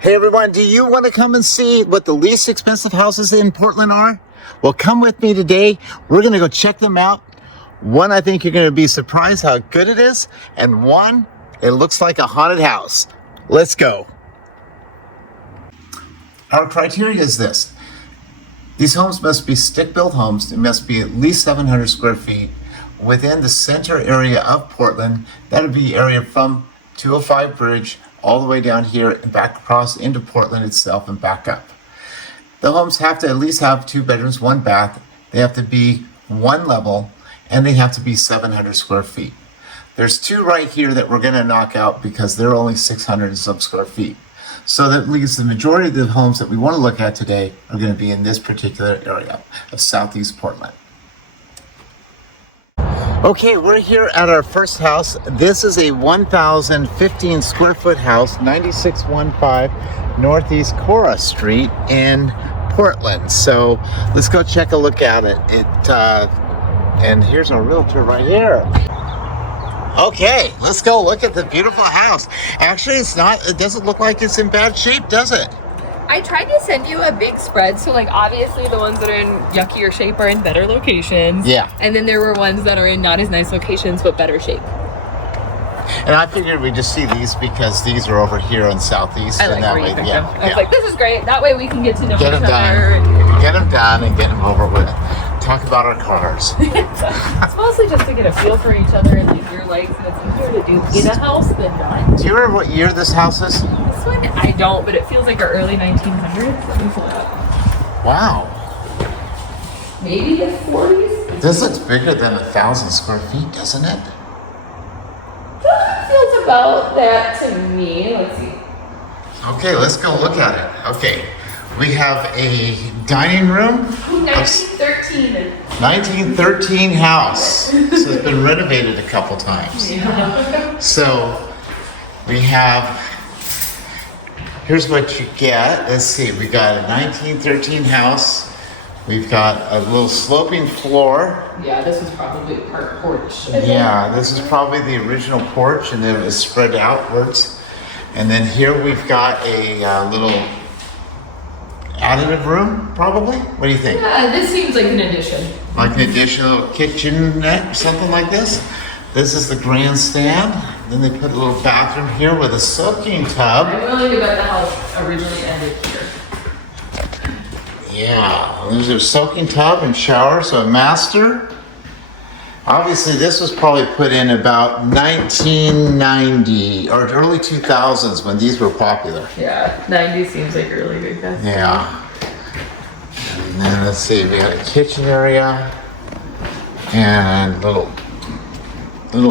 Hey everyone, do you want to come and see what the least expensive houses in Portland are? Well, come with me today. We're going to go check them out. One, I think you're going to be surprised how good it is. And one, it looks like a haunted house. Let's go. Our criteria is this. These homes must be stick-built homes. They must be at least 700 square feet within the center area of Portland. That would be area from 205 Bridge all the way down here and back across into Portland itself and back up. The homes have to at least have 2 bedrooms, 1 bath. They have to be 1 level, and they have to be 700 square feet. There's 2 right here that we're going to knock out because they're only 600 and some square feet. So that leaves the majority of the homes that we want to look at today are going to be in this particular area of Southeast Portland. Okay, we're here at our first house. This is a 1,015 square foot house, 9615 Northeast Cora Street in Portland. So let's go check a look at it. And here's our realtor right here. Okay, let's go look at the beautiful house. Actually, it doesn't look like it's in bad shape, does it? I tried to send you a big spread, so like obviously the ones that are in yuckier shape are in better locations. Yeah. And then there were ones that are in not as nice locations but better shape. And I figured we'd just see these because these are over here in Southeast. I like and that where way, you picked yeah, them. I was like, this is great. That way we can get to know each get them other. done. Get them done and get them over with. Talk about our cars. It's mostly just to get a feel for each other and like your likes, and it's easier to do in a house than not. Do you remember what year this house is? This one, I don't, but it feels like our early 1900s. Let me pull it up. Wow. Maybe the 40s? This looks bigger than 1,000 square feet, doesn't it? Feels about that to me. Let's see. Okay, let's go look at it. Okay, we have a dining room. 1913. 1913 house. So it's been renovated a couple times. Yeah. So we have, here's what you get. Let's see, we got a 1913 house. We've got a little sloping floor. Yeah, this was probably part porch. Yeah, this is probably the original porch, and then it was spread outwards. And then here we've got a little additive room, probably. What do you think? Yeah, this seems like an addition. Like an additional kitchenette or something like this. This is the grandstand. Then they put a little bathroom here with a soaking tub. I'm willing to bet the house originally ended here. Yeah, there's a soaking tub and shower, so a master. Obviously, this was probably put in about 1990 or early 2000s when these were popular. Yeah, 90 seems like a really good guess. Yeah. And then let's see, we got a kitchen area and little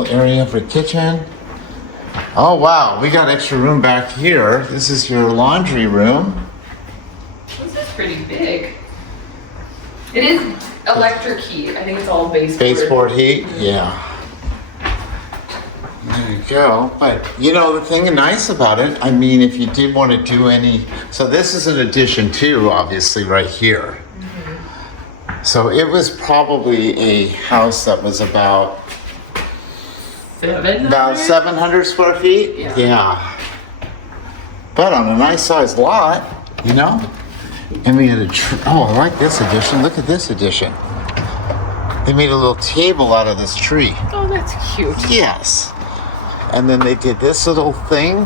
area for kitchen. Oh wow, we got extra room back here. This is your laundry room. This is pretty big. It is electric heat. I think it's all baseboard. Baseboard heat, yeah. There you go. But you know the thing nice about it, I mean, if you did want to do any, so this is an addition too, obviously right here. Mm-hmm. So it was probably a house that was about 700 square feet. Yeah. But on a nice sized lot, you know. And we had oh, I like this addition. Look at this addition. They made a little table out of this tree. Oh, that's cute. Yes. And then they did this little thing.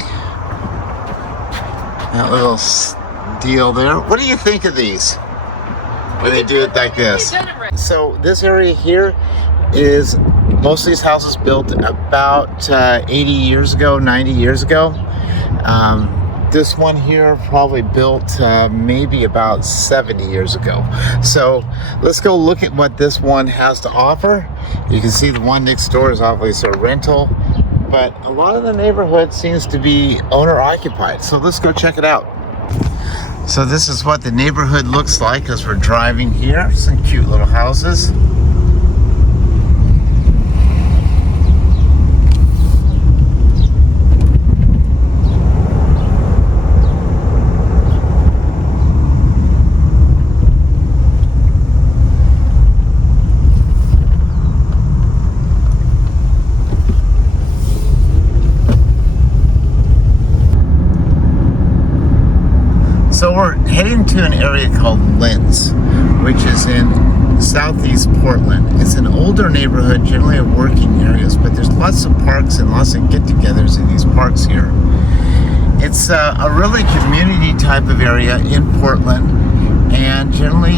That little deal there. What do you think of these? When they do it like this. So this area here is most of these houses built about 80 years ago, 90 years ago. This one here probably built maybe about 70 years ago. So let's go look at what this one has to offer. You can see the one next door is obviously a rental, but a lot of the neighborhood seems to be owner occupied. So let's go check it out. So this is what the neighborhood looks like as we're driving here. Some cute little houses. So we're heading to an area called Linz, which is in southeast Portland. It's an older neighborhood, generally of working areas, but there's lots of parks and lots of get-togethers in these parks here. It's a really community type of area in Portland, and generally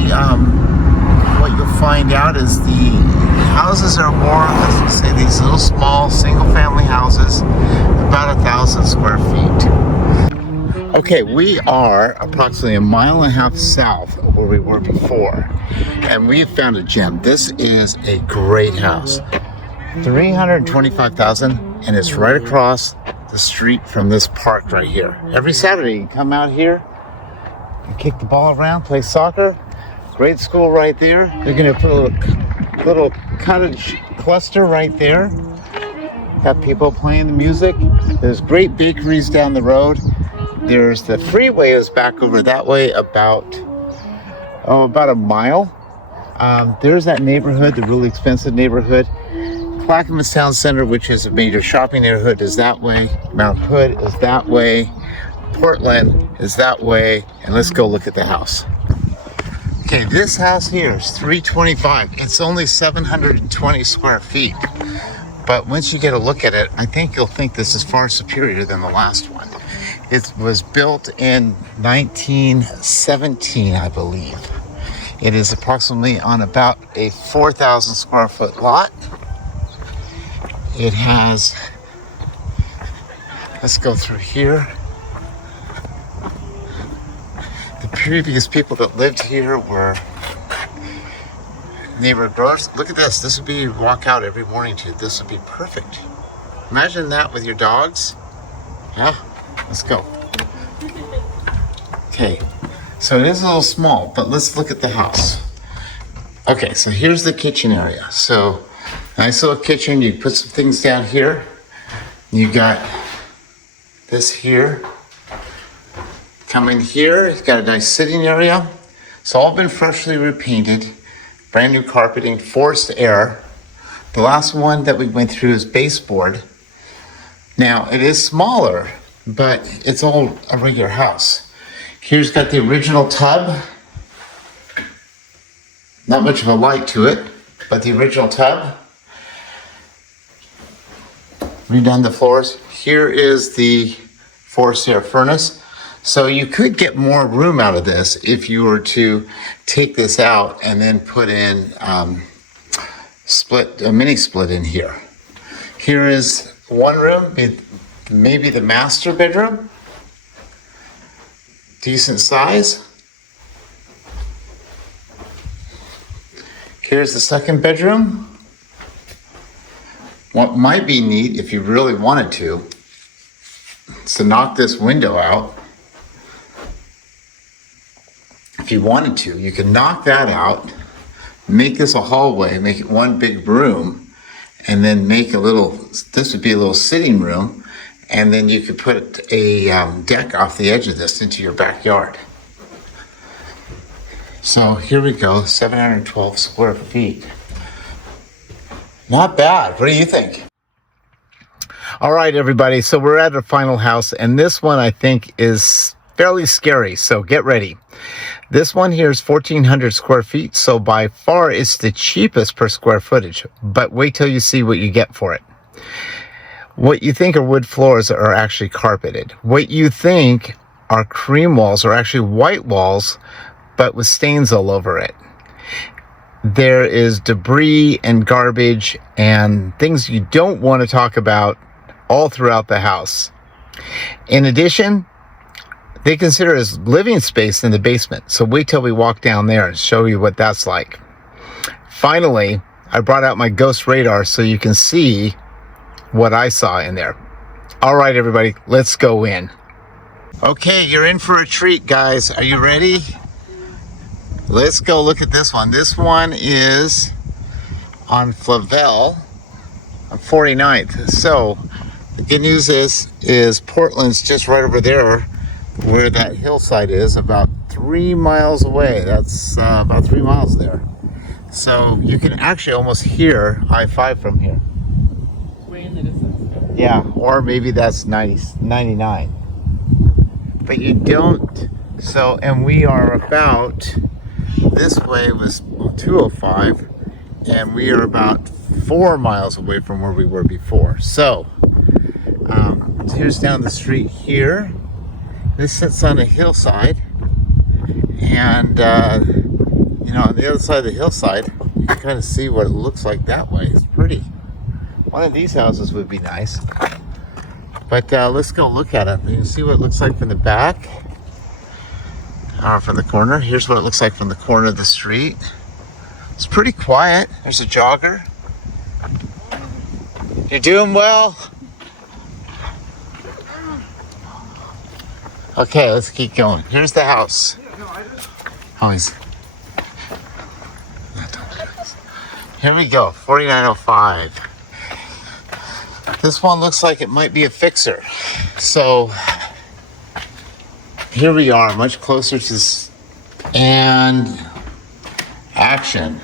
what you'll find out is the houses are more, let's say, these little small single-family houses, about 1,000 square feet. Okay, we are approximately 1.5 miles south of where we were before, and we found a gem. This is a great house, $325,000, and it's right across the street from this park right here. Every Saturday, you come out here and kick the ball around, play soccer. Great school right there. They're going to put a little cottage cluster right there. Have people playing the music. There's great bakeries down the road. There's the freeway is back over that way about a mile. There's that neighborhood, the really expensive neighborhood. Clackamas Town Center, which is a major shopping neighborhood, is that way. Mount Hood is that way. Portland is that way. And let's go look at the house. Okay, this house here is $325,000. It's only 720 square feet. But once you get a look at it, I think you'll think this is far superior than the last one. It was built in 1917, I believe. It is approximately on about a 4,000 square foot lot. It has, let's go through here. The previous people that lived here were neighbor growers. Look at this. This would be walk out every morning to. This would be perfect. Imagine that with your dogs. Yeah. Let's go. Okay, so it is a little small, but let's look at the house. Okay, so here's the kitchen area. So nice little kitchen. You put some things down here. You got this here. Come in here. It's got a nice sitting area. It's all been freshly repainted. Brand new carpeting, forced air. The last one that we went through is baseboard. Now, it is smaller, but it's all a regular house. Here's got the original tub. Not much of a light to it, but the original tub. Redone the floors. Here is the forced air furnace. So you could get more room out of this if you were to take this out and then put in a mini split in here. Here is one room, maybe the master bedroom. Decent size. Here's the second bedroom. What might be neat if you really wanted to is to knock this window out. If you wanted to, you could knock that out, make this a hallway, make it one big room, and then make a little, this would be a little sitting room, and then you could put a deck off the edge of this into your backyard. So here we go, 712 square feet. Not bad. What do you think? All right, everybody. So we're at our final house, and this one I think is fairly scary. So get ready. This one here is 1,400 square feet. So by far it's the cheapest per square footage. But wait till you see what you get for it. What you think are wood floors are actually carpeted. What you think are cream walls are actually white walls, but with stains all over it. There is debris and garbage and things you don't want to talk about all throughout the house. In addition, they consider it as living space in the basement. So wait till we walk down there and show you what that's like. Finally, I brought out my ghost radar so you can see what I saw in there. All right, everybody, let's go in. Okay, you're in for a treat, guys. Are you ready? Let's go look at this one. This one is on Flavel on 49th. So the good news is Portland's just right over there where that hillside is, about 3 miles away. That's about 3 miles there. So you can actually almost hear I-5 from here. Way in the distance. Yeah, or maybe that's 99. But you don't So, and we are about, this way was 205, and we are about 4 miles away from where we were before. So, here's down the street here. This sits on a hillside, and you know, on the other side of the hillside, you can kind of see what it looks like that way. It's pretty. One of these houses would be nice. But let's go look at it. You can see what it looks like from the back. Or from the corner. Here's what it looks like from the corner of the street. It's pretty quiet. There's a jogger. You're doing well. Okay, let's keep going. Here's the house. Oh, he's... Here we go, 4905. This one looks like it might be a fixer. So, here we are, much closer to this, and action.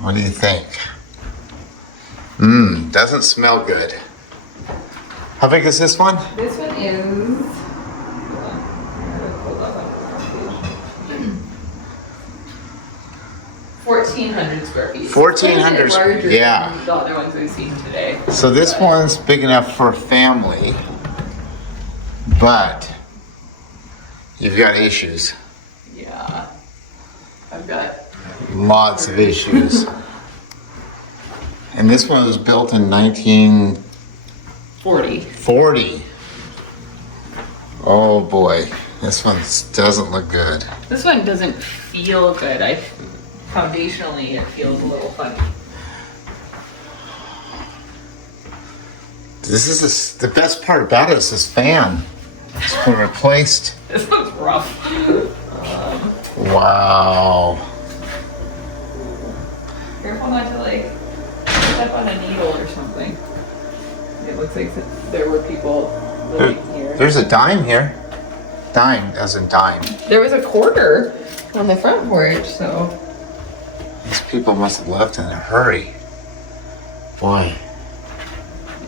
What do you think? Doesn't smell good. How big is this one? This one is... 1,400 square feet. 1,400, larger yeah. than the other ones we've seen today. So this one's big enough for a family, but you've got issues. Yeah, I've got Lots of issues. And this one was built in 1940. Oh boy, this one doesn't look good. This one doesn't feel good. Foundationally, it feels a little funny. This is the best part about it is this fan. It's been replaced. This one's rough. Wow. Careful not to step on a needle or something. It looks like there were people living here. There's a dime here. Dime as in dime. There was a quarter on the front porch, so. These people must have left in a hurry. Boy.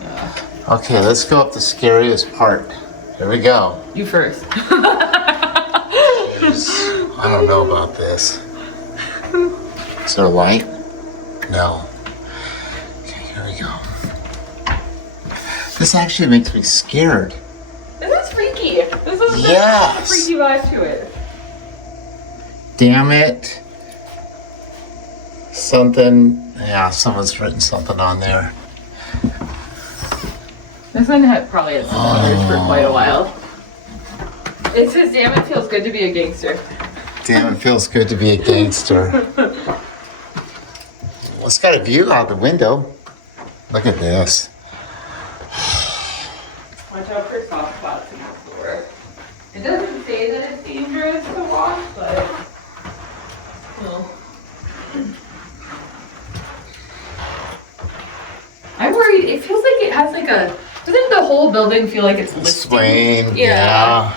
Yeah. Okay, let's go up the scariest part. Here we go. You first. I don't know about this. Is there a light? No. Okay, here we go. This actually makes me scared. This is freaky. This is Yes. a freaky vibe to it. Damn it. Something. Yeah, someone's written something on there. This one probably had some owners for quite a while. It says, "Damn, it feels good to be a gangster." Damn, it feels good to be a gangster. Well, it's got a view out the window. Look at this. Watch out for soft spots in the floor. It doesn't say that it's dangerous to walk, but well. I'm worried. It feels like it has doesn't the whole building feel like it's lifting? Swaying, yeah.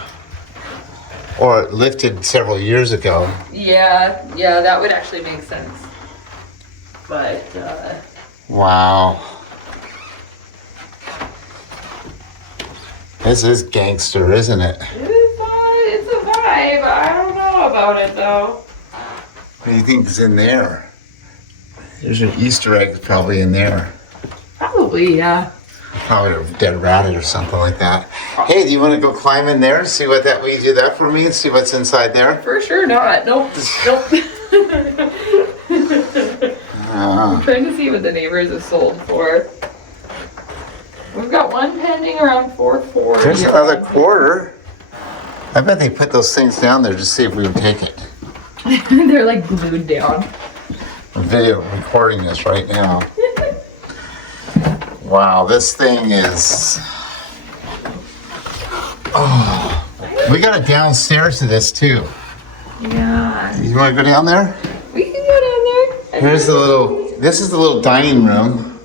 Or it lifted several years ago. Yeah, that would actually make sense. But, Wow. This is gangster, isn't it? it's a vibe. I don't know about it, though. What do you think is in there? There's an Easter egg probably in there. Probably, yeah. Probably a dead rabbit or something like that. Hey, do you want to go climb in there and see what that? Will you do that for me and see what's inside there? For sure not. Nope. I'm trying to see what the neighbors have sold for. We've got one pending around 440. There's another quarter. I bet they put those things down there to see if we would take it. They're glued down. I'm video recording this right now. Wow, this thing is... Oh, we got it downstairs to this too. Yeah. You want to go down there? We can go down there. Here's the little, this is the little dining room.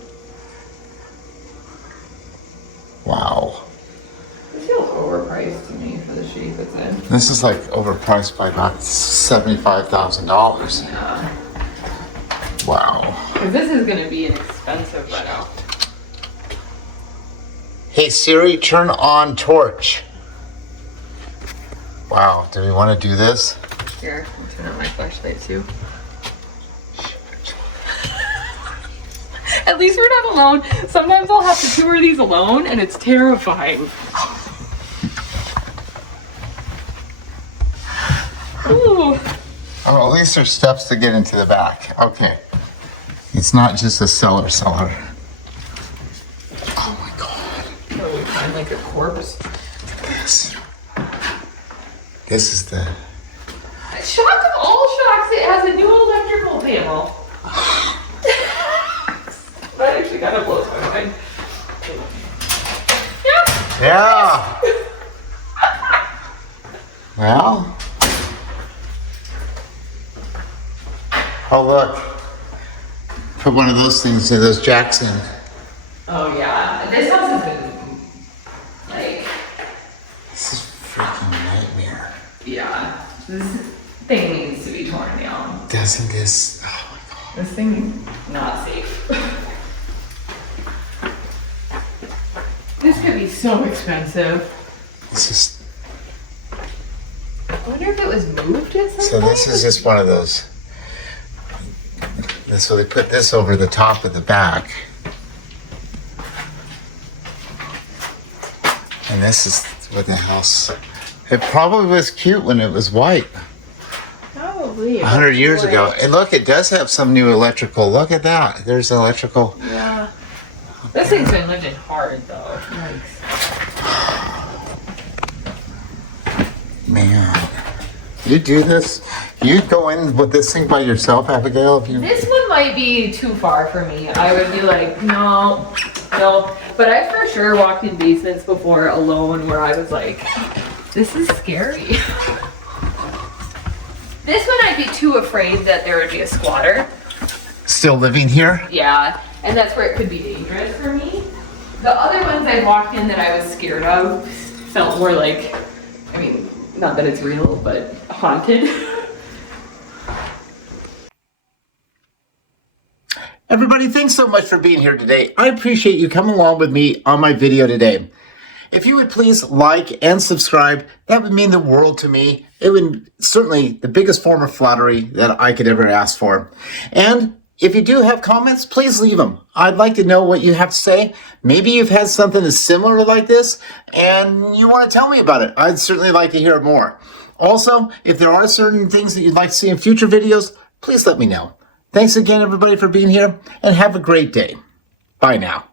Wow. This feels overpriced to me for the shape it's in. This is overpriced by about $75,000. Yeah. Wow. Because this is going to be an expensive reno. Hey Siri, turn on torch. Wow, do we want to do this? Here, I'll turn on my flashlight too. At least we're not alone. Sometimes I'll have to tour these alone and it's terrifying. Ooh. Oh, at least there's steps to get into the back. Okay. It's not just a cellar. Oh my God. Oh, we find like a corpse. This is the... Shock of all shocks, it has a new electrical panel. That actually kind of blows my mind. Yeah. Well. Oh, look. Put one of those things in, those jacks in. Oh yeah, this house has been like... This is a freaking nightmare. Yeah, this thing needs to be torn down. Doesn't this... Oh my God. This thing, not safe. This could be so expensive. This is... I wonder if it was moved at some So point? this is just one of those... So they put this over the top of the back. And this is what the house... It probably was cute when it was white. Probably. 100 years ago. And look, it does have some new electrical. Look at that. There's electrical. Yeah. This thing's been lived in hard though. Yikes. Man. You do this? You go in with this thing by yourself, Abigail? If you... This one might be too far for me. I would be like, no. But I for sure walked in basements before alone where I was like, this is scary. This one I'd be too afraid that there would be a squatter. Still living here? Yeah, and that's where it could be dangerous for me. The other ones I walked in that I was scared of felt more like, I mean, not that it's real, but haunted. Everybody, thanks so much for being here today. I appreciate you coming along with me on my video today. If you would please like and subscribe, that would mean the world to me. It would certainly the biggest form of flattery that I could ever ask for. And if you do have comments, please leave them. I'd like to know what you have to say. Maybe you've had something that's similar like this and you want to tell me about it. I'd certainly like to hear more. Also, if there are certain things that you'd like to see in future videos, please let me know. Thanks again, everybody, for being here, and have a great day. Bye now.